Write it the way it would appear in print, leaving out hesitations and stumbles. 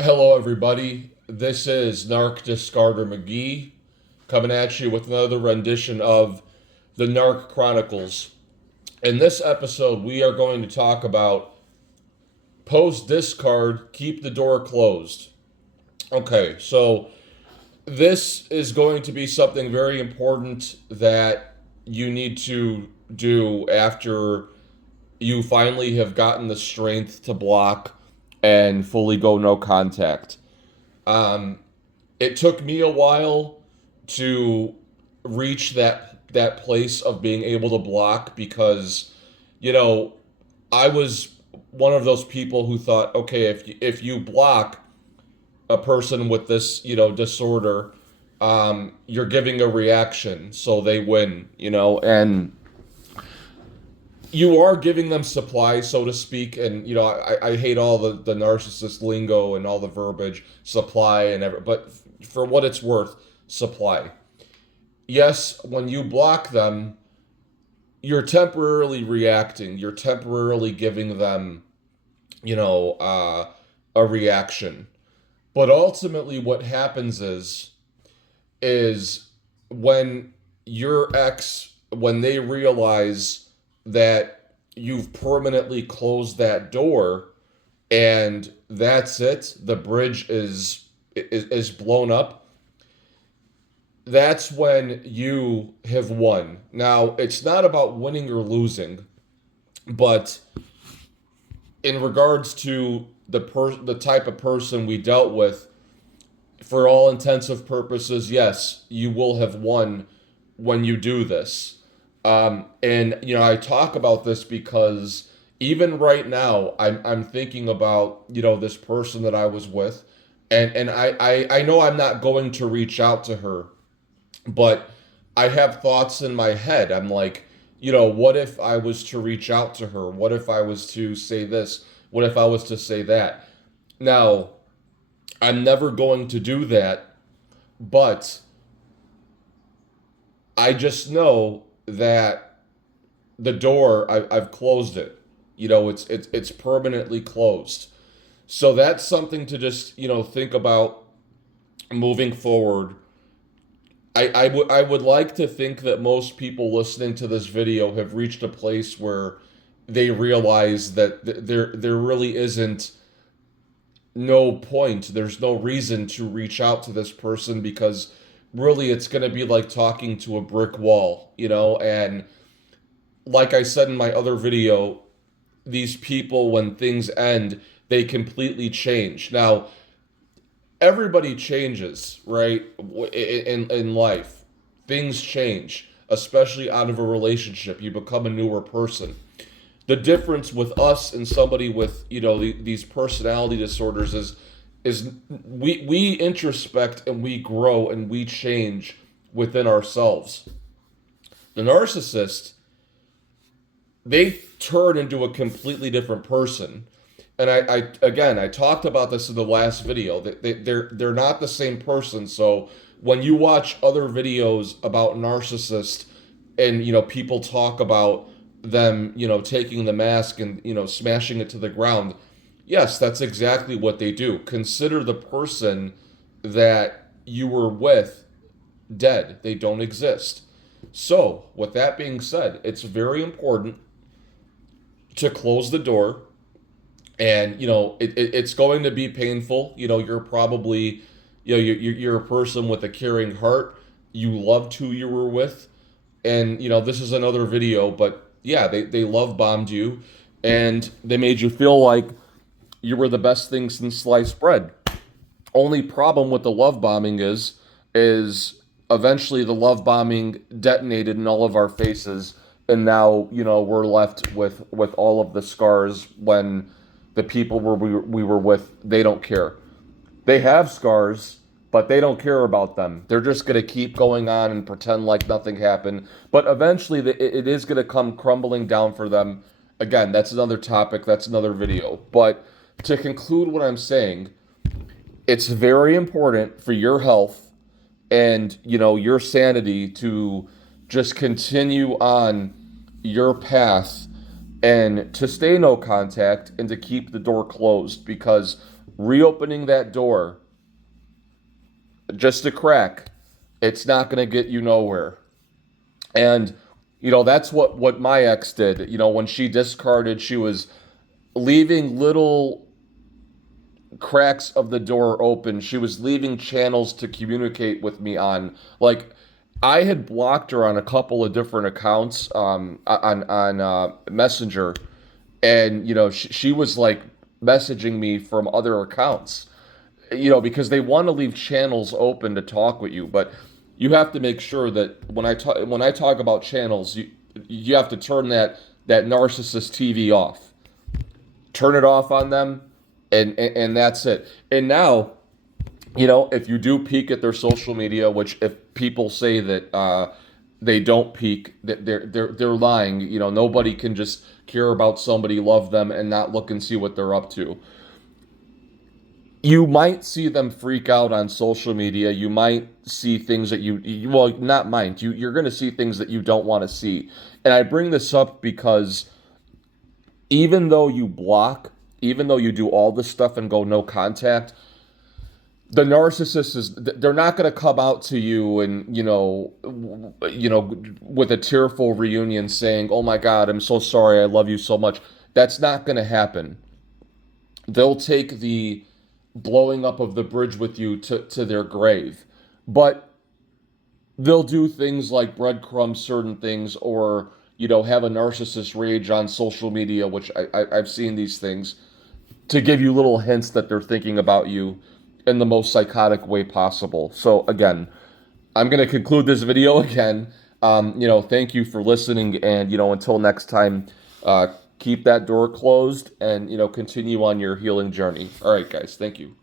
Hello, everybody. This is Narc Discarder McGee coming at you with another rendition of the Narc Chronicles. In this episode, we are going to talk about post discard, keep the door closed. Okay, so this is going to be something very important that you need to do after you finally have gotten the strength to block and fully go no contact. Um, it took me a while to reach that place of being able to block because you know I was one of those people who thought, okay, if you block a person with this disorder, you're giving a reaction, so they win, and you are giving them supply, so to speak. And I hate all the narcissist lingo and all the verbiage, supply and every, but for what it's worth, supply. Yes, when you block them, you're temporarily reacting. You're temporarily giving them, a reaction. But ultimately, what happens is when your ex, when they realize that you've permanently closed that door, and that's it, the bridge is blown up, that's when you have won. Now, it's not about winning or losing, but in regards to the type of person we dealt with, for all intensive purposes, yes, you will have won when you do this. And I talk about this because even right now, I'm thinking about this person that I was with, and I know I'm not going to reach out to her, but I have thoughts in my head. I'm like, what if I was to reach out to her? What if I was to say this? What if I was to say that? Now, I'm never going to do that, but I just know that the door, I've closed it. It's permanently closed. So that's something to just think about moving forward. I would like to think that most people listening to this video have reached a place where they realize that there really isn't no point. There's no reason to reach out to this person because really it's going to be like talking to a brick wall, and like I said in my other video, these people, when things end, they completely change. Now, everybody changes, right? In life, things change, especially out of a relationship. You become a newer person. The difference with us and somebody with these personality disorders is we introspect and we grow and we change within ourselves. The narcissist, they turn into a completely different person. And I talked about this in the last video. They're not the same person. So when you watch other videos about narcissists, and people talk about them, taking the mask and smashing it to the ground, yes, that's exactly what they do. Consider the person that you were with dead. They don't exist. So, with that being said, it's very important to close the door. And it's going to be painful. You're probably, you're a person with a caring heart. You loved who you were with, and this is another video, but yeah, they love bombed you, and they made you feel like you were the best thing since sliced bread. Only problem with the love bombing is eventually the love bombing detonated in all of our faces, and now we're left with all of the scars when the people we were with, they don't care. They have scars, but they don't care about them. They're just going to keep going on and pretend like nothing happened. But eventually, it is going to come crumbling down for them. Again, that's another topic. That's another video. But to conclude what I'm saying, it's very important for your health and your sanity to just continue on your path and to stay no contact and to keep the door closed, because Reopening that door, just a crack, it's not going to get you nowhere. And that's what my ex did. When she discarded, she was leaving little cracks of the door open. She was leaving channels to communicate with me on. Like, I had blocked her on a couple of different accounts, on Messenger, and she was like messaging me from other accounts. Because they want to leave channels open to talk with you, but you have to make sure that when I talk about channels, you have to turn that narcissist TV off. Turn it off on them, and that's it. And now, if you do peek at their social media, which if people say that they don't peek, that they're lying. Nobody can just care about somebody, love them, and not look and see what they're up to. You might see them freak out on social media. You might see things that well, not mind. You're going to see things that you don't want to see. And I bring this up because even though you block, even though you do all this stuff and go no contact, the narcissist they're not going to come out to you and with a tearful reunion saying, "Oh my God, I'm so sorry. I love you so much." That's not going to happen. They'll take the blowing up of the bridge with you to their grave. But they'll do things like breadcrumb certain things, or have a narcissist rage on social media, which I've seen these things, to give you little hints that they're thinking about you in the most psychotic way possible. So again, I'm going to conclude this video again. Thank you for listening, and until next time, keep that door closed, and continue on your healing journey. All right, guys, thank you.